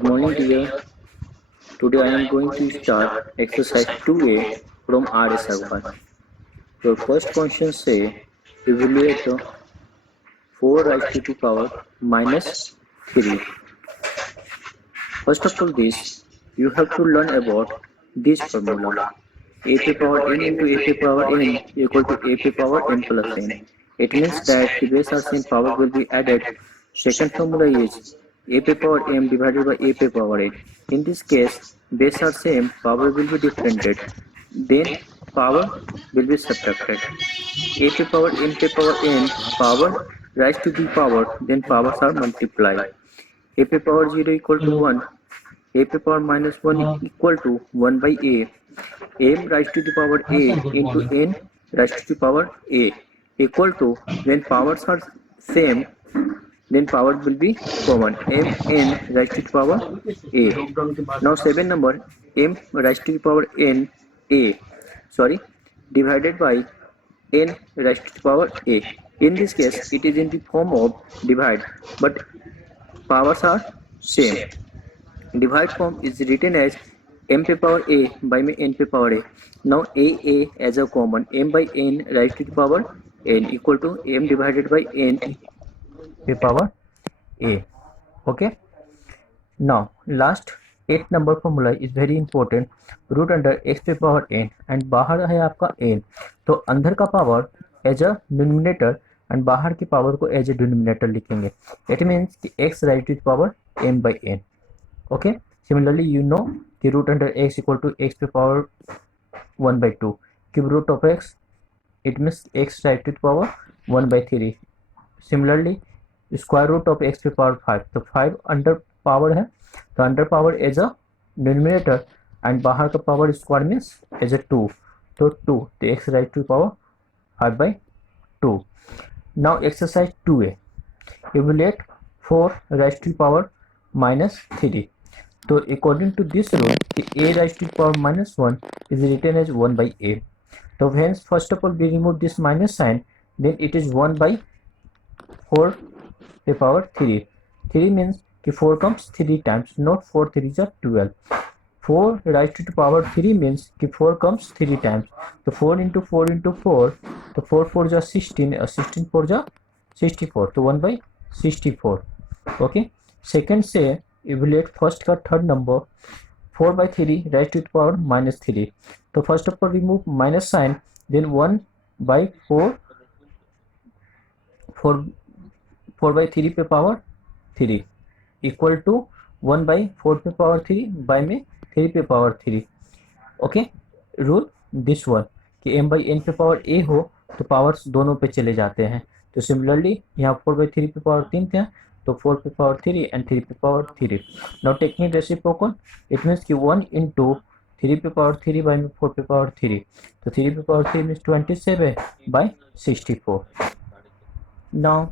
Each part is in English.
Good morning, dear. Today I am going to start exercise 2A from RSI1. Your first question say evaluate 4 raised to the power minus 3. First of all this, you have to learn about this formula. AP power n into AP power n equal to AP power n plus n. It means that the base are same power will be added. Second formula is AP power m divided by AP power n. In this case, base are same, power will be differentiated. Then power will be subtracted. AP power power n power rise to the power, then powers are multiplied. AP power 0 equal to 1. AP power minus 1 equal to 1 by a. M raised to the power a into n raised to the power a equal to, when powers are same, then power will be common, m n raised to the power a. Now 7 number, m raised to the power n a, sorry, divided by n raised to the power a. In this case it is in the form of divide, but powers are same. Divide form is written as m power a by n power a. Now a as a common, m by n raised to the power n equal to m divided by n power a. Okay. Now last 8 number formula is very important. Root under x पे power n and बाहर है आपका n, तो अंदर का power as a denominator and बाहर की power को एज अ डिनोमिनेटर लिखेंगे. इट मीन्स कि x raise to the power n by n. Okay, similarly you know the root under x equal to x to the power 1 by 2. Cube root of x, it means x raised to the power 1 by 3. Similarly square root of x to the power 5, तो 5 under power है, तो under power as a denominator and बाहर का power square means as a 2, तो 2, तो x raise to the power 5 by 2. Now exercise 2a, evaluate 4 raised to the power minus 3. तो according to this rule कि a raise to power minus 1 is written as 1 by a. तो hence first of all we remove this minus sign, then it is 1 by 4 पे power 3. 3 means कि 4 comes 3 times, not 4 3 जा 12. 4 rise to power 3 means कि 4 comes 3 times, तो 4 into 4 into 4, तो 4 4 जा 16 और 16 4 जा 64, तो 1 बाई 64. ओके. सेकेंड से इवैल्यूएट फर्स्ट का third number 4 by 3 raised to the power minus 3. तो first of all remove minus sign, then 1 by 4 by 3 पे पावर 3 इक्वल टू 1 by 4 पे पावर 3 बाय में 3 पे power 3. Okay. Rule this one कि m by n पे power a हो तो powers दोनों पे चले जाते हैं. तो सिमिलरली यहाँ 4 by 3 पे पावर 3 थे, तो 4 पे पावर 3 एंड 3 पे power 3. Now taking reciprocal, it means कि 1 इंटू 3 पे पावर 3 बाई 4 पे पावर 3, तो 3 पे power 3 means 27 by 64. Now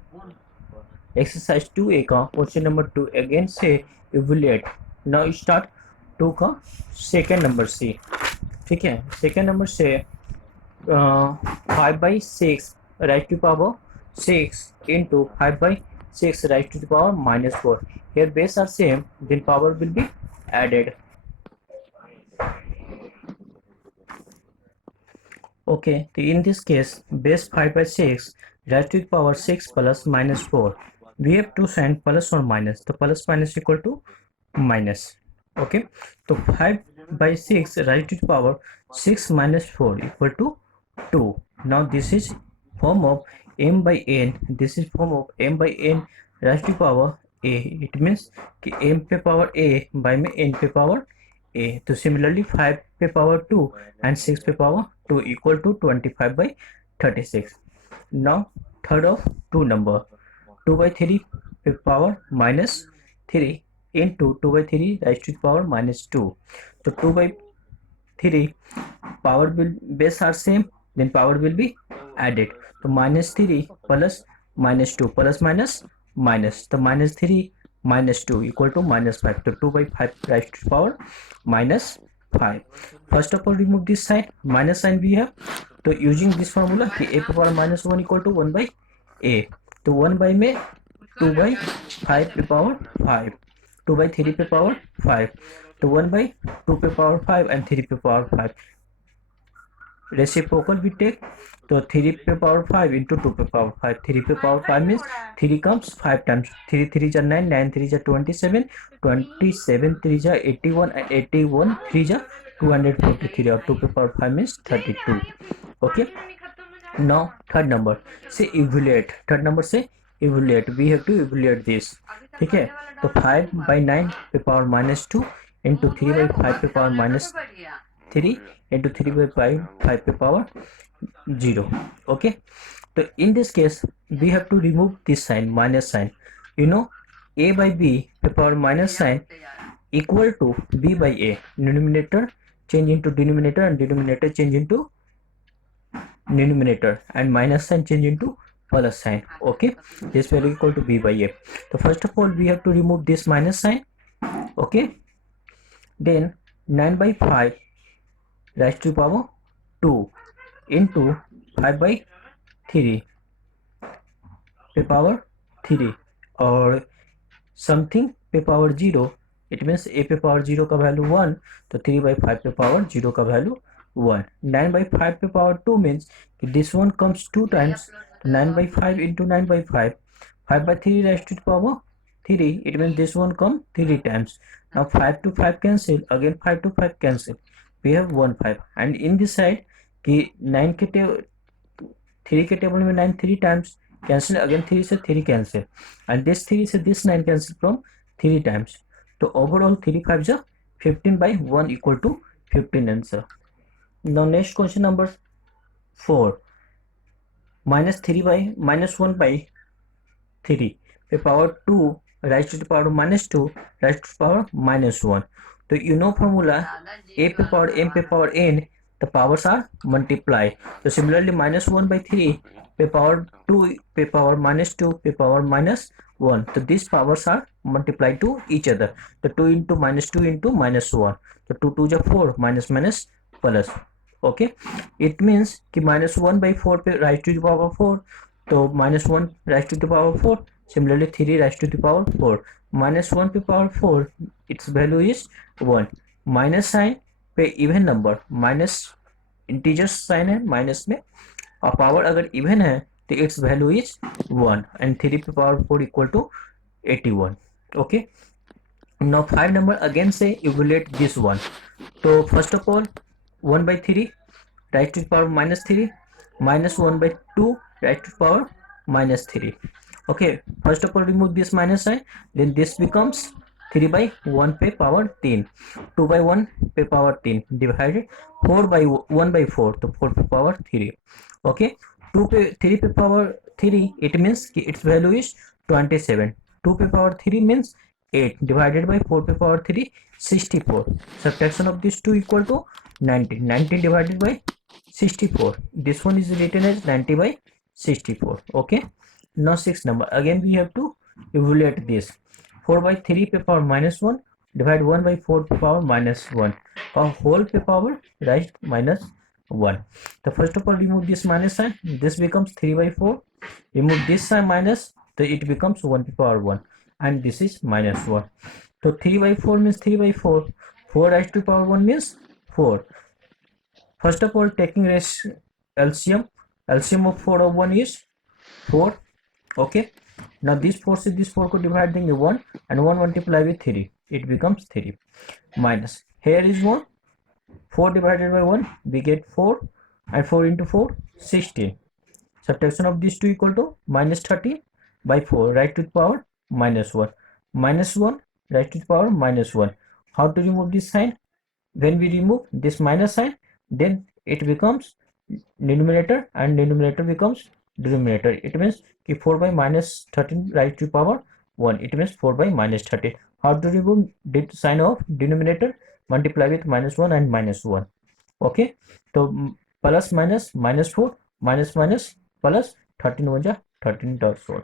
exercise 2a का क्वेश्चन नंबर 2 अगेन से इवैल्यूएट. नाउ स्टार्ट 2 का सेकेंड नंबर से. ठीक है, सेकेंड नंबर से 5 by 6 raised to power 6 into 5 by 6 raised to the power minus 4. Here base are same, then power will be added. Okay, so in this case base 5 by 6 raised to the power 6 plus minus 4. We have to sign plus or minus, so plus minus equal to minus. Okay, so 5 by 6 raised to the power 6 minus 4 equal to 2. Now this is form of m by n, this is form of m by n raised to power a. It means कि m पे power a by में n पे power a. तो similarly 5 पे power 2 and 6 पे power 2 इक्वल टू 25 by 36. Now third of 2 number 2 by 3 पे power minus 3 into 2 by 3 raised to power minus 2. तो 2 by 3 power will base are same, then power will be added. तो minus 3 plus minus 2 plus minus minus, तो minus 3 minus 2 equal to minus 5. तो 2 by 5 raised to power minus 5. First of all remove this sign, minus sign we have. तो using this formula कि a power minus 1 equal to 1 by a, तो 1 by में 2 by 5 पे power 5, 2 by 3 पे power 5, तो 1 by 2 पे power 5 and 3 पे power 5. Reciprocal we take, तो 3 पे पावर 5 into 2 पे पावर 5. 3 पे पावर 5 means 3 comes 5 times. 3 3 जा 9, 9 3 जा 27, 27 3 जा 81 and 81 3 जा 243 और 2 पे power 5 means 32. Okay. Now third number से evaluate. Third number से evaluate. We have to evaluate this. ठीक है, तो 5 by 9 पे पावर -2 into 3 by 5 पे पावर -3 into 3 by 5 पे power 0. Okay, so in this case we have to remove this sign, minus sign. You know, a by b पे power minus sign equal to b by a. Numerator change into denominator and denominator change into numerator and minus sign change into plus sign. Okay, this value equal to b by a. So first of all we have to remove this minus sign. Okay, then 9 by 5 raised to power 2 into 5 by 3 पे power 3 और something पे power 0. It means a पे power 0 का value 1, तो 3 by 5 पे power 0 का value 1. 9 by 5 पे power 2 means कि दिस वन कम्स 2 टाइम्स, तो 9 by 5 into 9 by 5, 5 by 3 raised to the power 3, it means this one come 3 times. Now 5 to 5 cancel, again 5 to 5 cancel, we have 1 5. And in this side कि 9 के 3 के table में 9 3 times cancel, again 3 से 3 cancel, and this 3 से this 9 cancel from 3 times. So overall 3 5 जा 15 by 1 equal to 15 answer. Now next question number 4. -3 by -1 by 3 पे power 2 raise to the power -2 raise to power -1. तो you know formula a पे power m पे power n, the powers are multiply. So similarly -1 by 3 पे power 2 पे power -2 पे power -1, so these powers are multiplied to each other. So 2 into -2 into -1, so 2 2 जा 4, minus minus plus. Okay, it means कि -1 by 4 पे rise to the power 4, तो -1 raise to the power 4. Similarly 3 raised to the power 4, -1 पे power 4, its value is 1. Minus sign पे even number, minus integers sign है minus में, और power अगर even है तो इट्स वैल्यू इज 1 एंड 3 पे power 4 equal to 81. Okay, now 5 number again से इवैल्यूएट दिस वन. तो first of all 1 by 3 raise to power -3, -1 by 2 raise to power -3. Okay, first of all remove this minus sign, then this becomes 3 by 1 पे power 3, 2 by 1 पे power 3 divided 4 by 1 by 4, तो 4 पे power 3. Okay, 2 पे 3 पे power 3, it means कि its value is 27. 2 पे power 3 means 8 divided by 4 पे power 3 64. Subtraction of these two equal to 90. 90 divided by 64. This one is written as 90 by 64. Okay. Now 6 number again we have to evaluate this. 4 by 3 पे power -1 divide 1 by 4 पे power -1 और whole पे power raised -1. So first of all remove this minus sign, this becomes 3 by 4. Remove this sign minus, so it becomes 1 पे power 1 and this is -1. So 3 by 4 means 3 by 4, 4 raised to power 1 means 4. First of all taking LCM of 4 of 1 is 4. Okay, now this 4 से this 4 को divide देंगे 1 and 1 multiply with 3, it becomes 3 minus here is 1, 4 divided by 1 we get 4 and 4 into 4 16. Subtraction of these two equal to -30 by 4 right to the power -1, -1 right to the power -1. How to remove this sign? When we remove this minus sign, then it becomes numerator and denominator becomes denominator. It means कि 4 by -13 raised to power 1, it means 4 by -13. How to remove the sign of denominator? Multiply with -1 and -1. Okay, so plus minus -4 minus minus plus 13 1 13 dot 4.